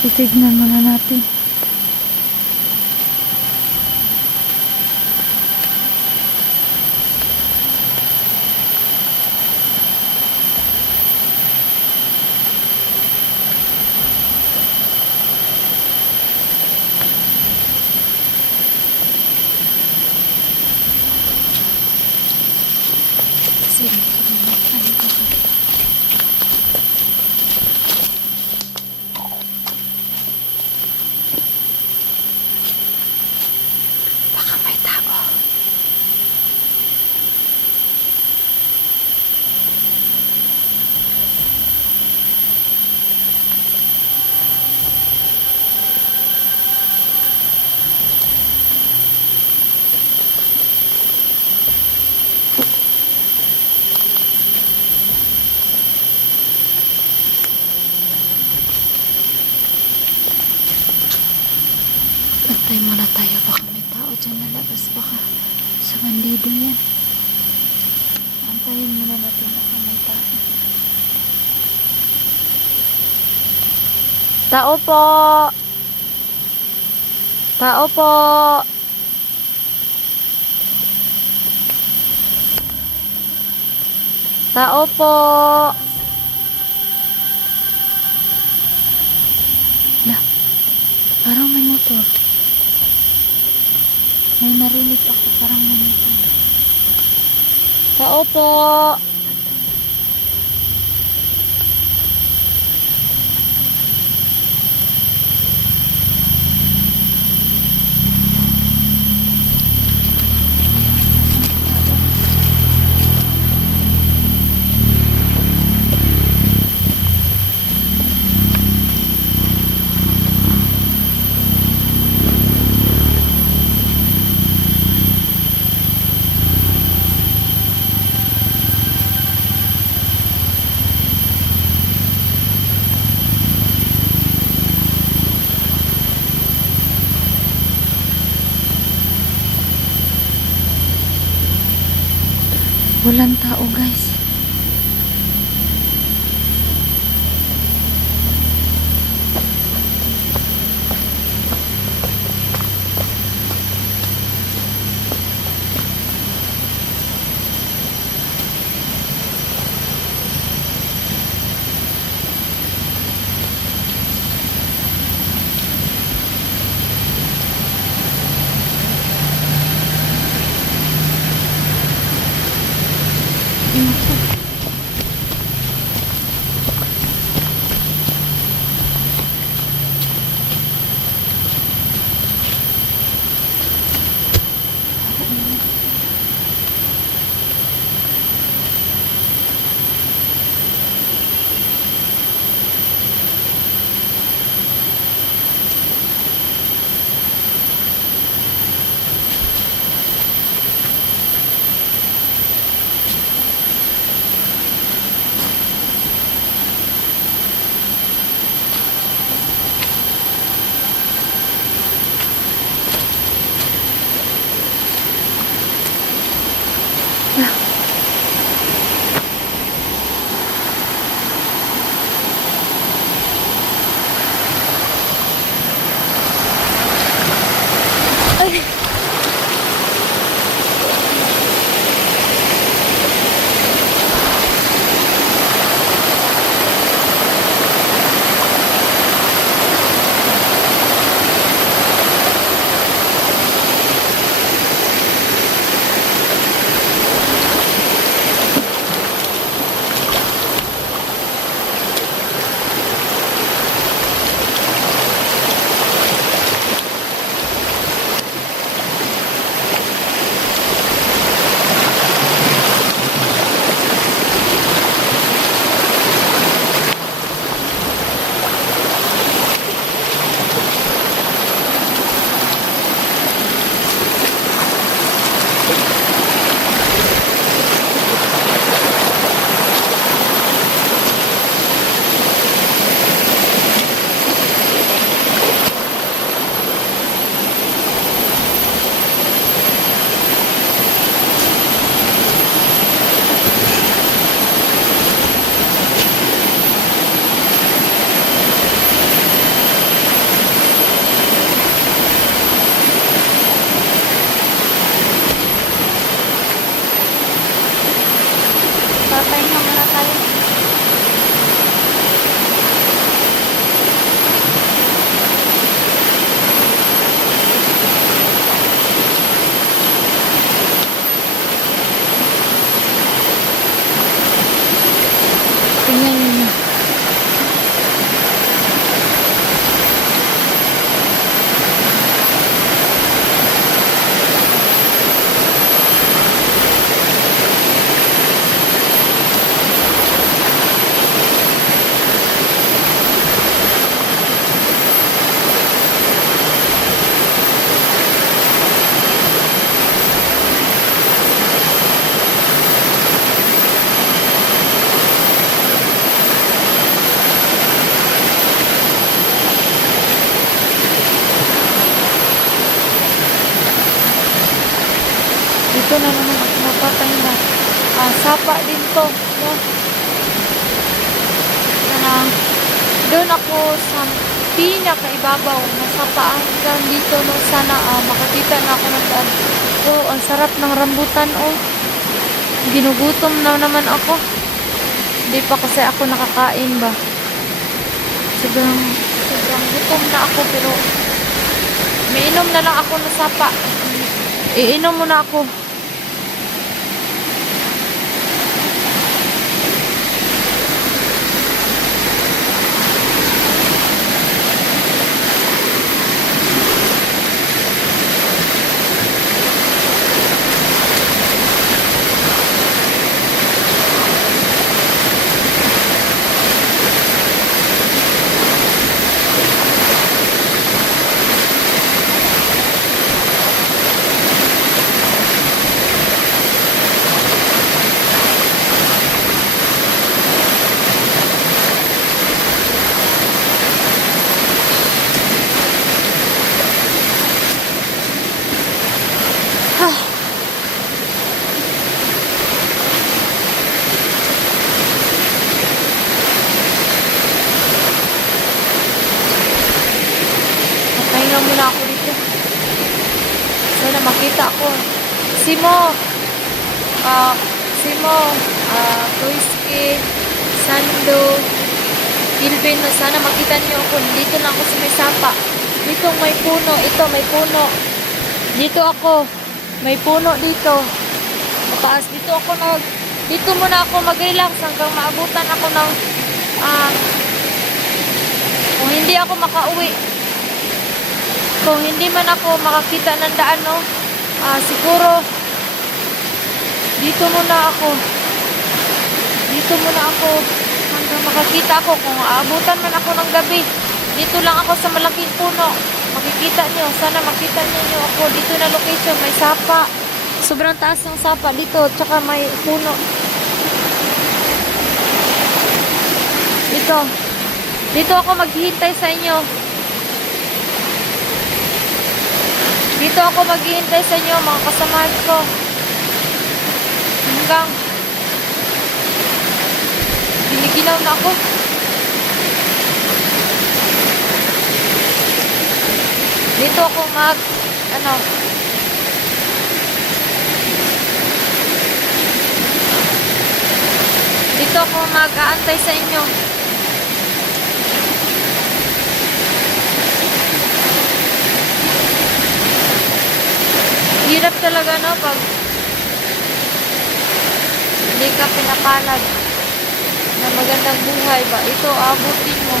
Titignan muna natin. Baka may tao. Antay muna tayo, baka may tao dyan na labas, baka sa bandido yan. Antayin muna natin, baka may tao. Tao po! Tao po! Tao po! Parang may motor. May narinig ako, parang may motor. Tao po! Walang tao, guys. Papahinga muna tayo. Tingnan nyo na. Dito na naman ako napapahinga. Sapa din to. No? Doon ako sa pinakaibabaw. Nasapaan hanggang dito. No? Sana makakita na ako ng daan. Oh, ang sarap ng rambutan. Oh. Ginugutom na naman ako. Hindi pa kasi ako nakakain ba. Sobrang gutom na ako. Pero may inom na lang ako na sapa. Iinom muna ako. Pahinga muna ako dito. Sana makita ako. Simo, Tuiski, Sando, Pilbin. Sana makita niyo ako. Dito lang ako sa may sapa. Dito may puno. Ito may puno. Dito ako. May puno dito. Mataas. Dito muna ako mag-relax hanggang maabutan ako ng kung hindi ako makauwi. Kung hindi man ako makakita ng daan, no? Siguro dito muna ako hanggang makakita ako. Kung aabutan man ako ng gabi, dito lang ako sa malaking puno. Makikita nyo, sana makita nyo ako. Dito na location, may sapa. Sobrang taas ng sapa dito, tsaka may puno. Dito ako maghihintay sa inyo. Dito ako maghihintay sa inyo, mga kasamahan ko. Hanggang giniginaw na ako. Dito ako dito ako mag-aantay sa inyo. Hirap talaga, no, pag hindi ka pinapalad na magandang buhay ba. Ito, abutin mo.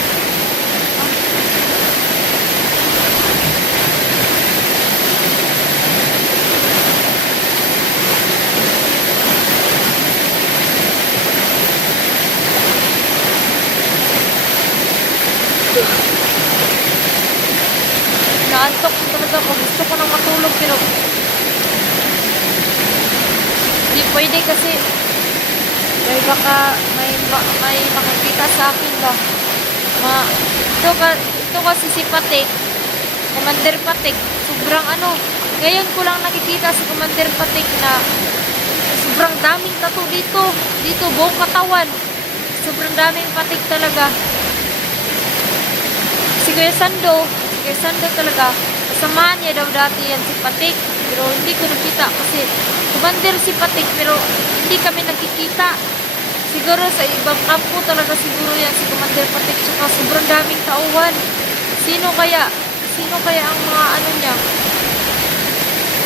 Naantok ko talaga ako. Gusto ko nang matulog pero hindi pwede kasi baka may makakita sa akin ba. Ito kasi si Patik, Commander Patik, sobrang ngayon ko lang nakikita si Commander Patik na sobrang daming tattoo dito buong katawan, sobrang daming patik talaga. Si Kuya Sando talaga, kasamahan niya daw dati yan si Patik, pero hindi ko nakita kasi Commander si Patik pero hindi kami nagkikita. Siguro sa ibang kampo talaga siguro yan si Commander Patik tsaka sobrang daming tauhan. Sino kaya? Sino kaya ang mga ano niya?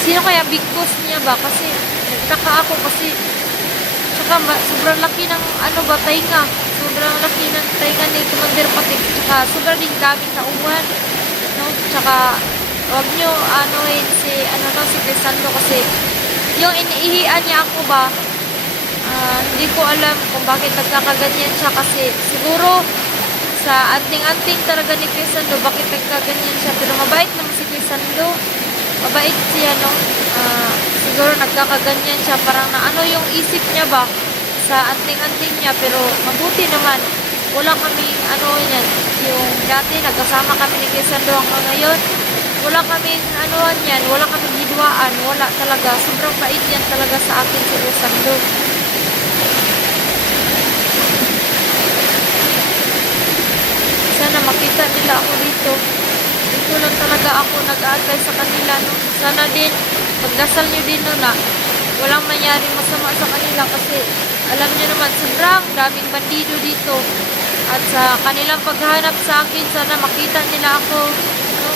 Sino kaya big boss niya ba? Kasi nagtaka ako kasi tsaka sobrang laki ng ano ba tainga. Sobrang laki ng tainga ni Commander Patik tsaka sobrang din daming tauhan. No? Tsaka wag nyo anuhin si ano no si Crisando kasi yung iniihian niya ako ba hindi ko alam kung bakit nagkakaganyan siya kasi siguro sa anting-anting talaga ni Crisando bakit nagkaganyan siya pero mabait naman si Crisando mabait siya no siguro nagkakaganyan siya parang na ano yung isip niya ba sa anting-anting niya pero mabuti naman wala kaming ano yan yung dati nagkasama kami ni Crisando hanggang ngayon wala kaming anuan yan, wala kaming hidwaan, wala talaga. Sobrang bait yan talaga sa akin si Crisando. Sana makita nila ako dito. Dito lang talaga ako nag-aantay sa kanila. No? Sana din, pagdasal nyo din no, na walang mangyari masama sa kanila kasi alam nyo naman, sobrang daming bandido dito. At sa kanilang paghahanap sa akin, sana makita nila ako. No?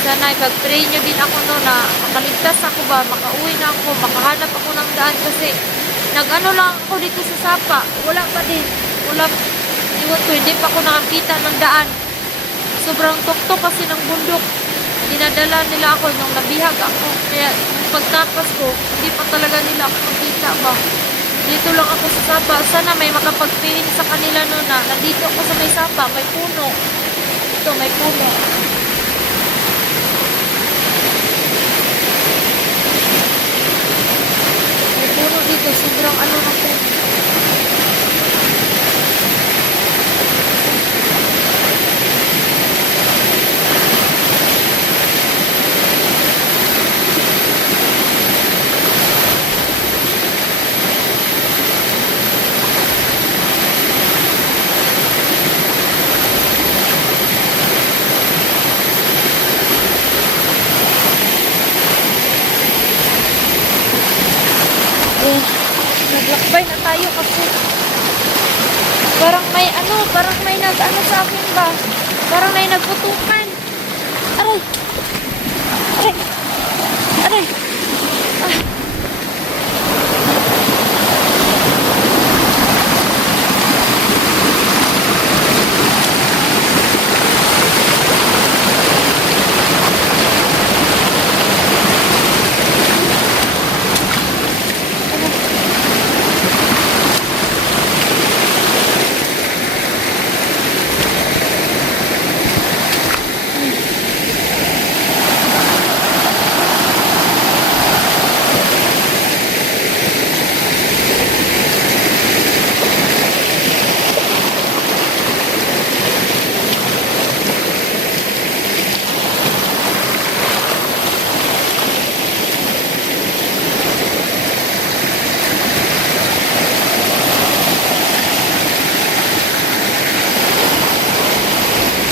Sana ipag-pray nyo din ako no na makaligtas ako ba, makauwi na ako, makahanap ako ng daan kasi nag-ano lang ako dito sa Sapa. Wala pa din. Wala, iwan ko, hindi pa ako nakakita ng daan. Sobrang tuktok kasi ng bundok. Dinadala nila ako nung nabihag ako. Kaya nung pagtapas ko, hindi pa talaga nila ako makita ba. Dito lang ako sa Sapa. Sana may makapag-pray sa kanila no na nandito ako sa may Sapa, may puno. Ito, may puno. Puno dito, sobrang ano na po. Naglakbay na tayo kasi parang may ano, parang may nag-ano sa akin ba? Parang may nagputukan. Aray! Aray! Aray! Ah!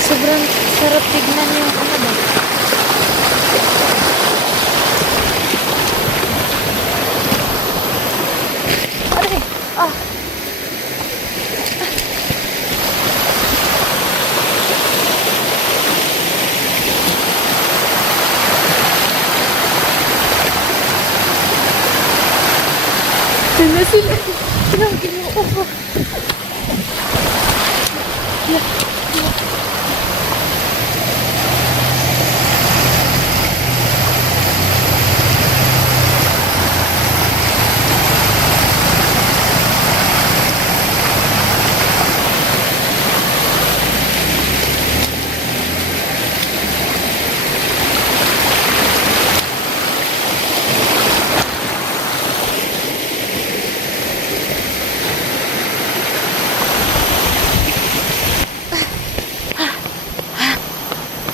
Sobrang sarap tignan yung ano ba? Aray! Ah! Sila sila! Tinawagin mo ako! Yeah.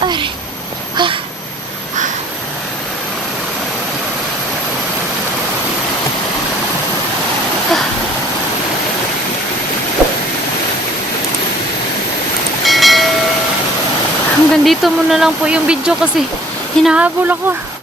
Ay. Ah. Hanggang dito muna lang po yung video kasi hinahabol ako.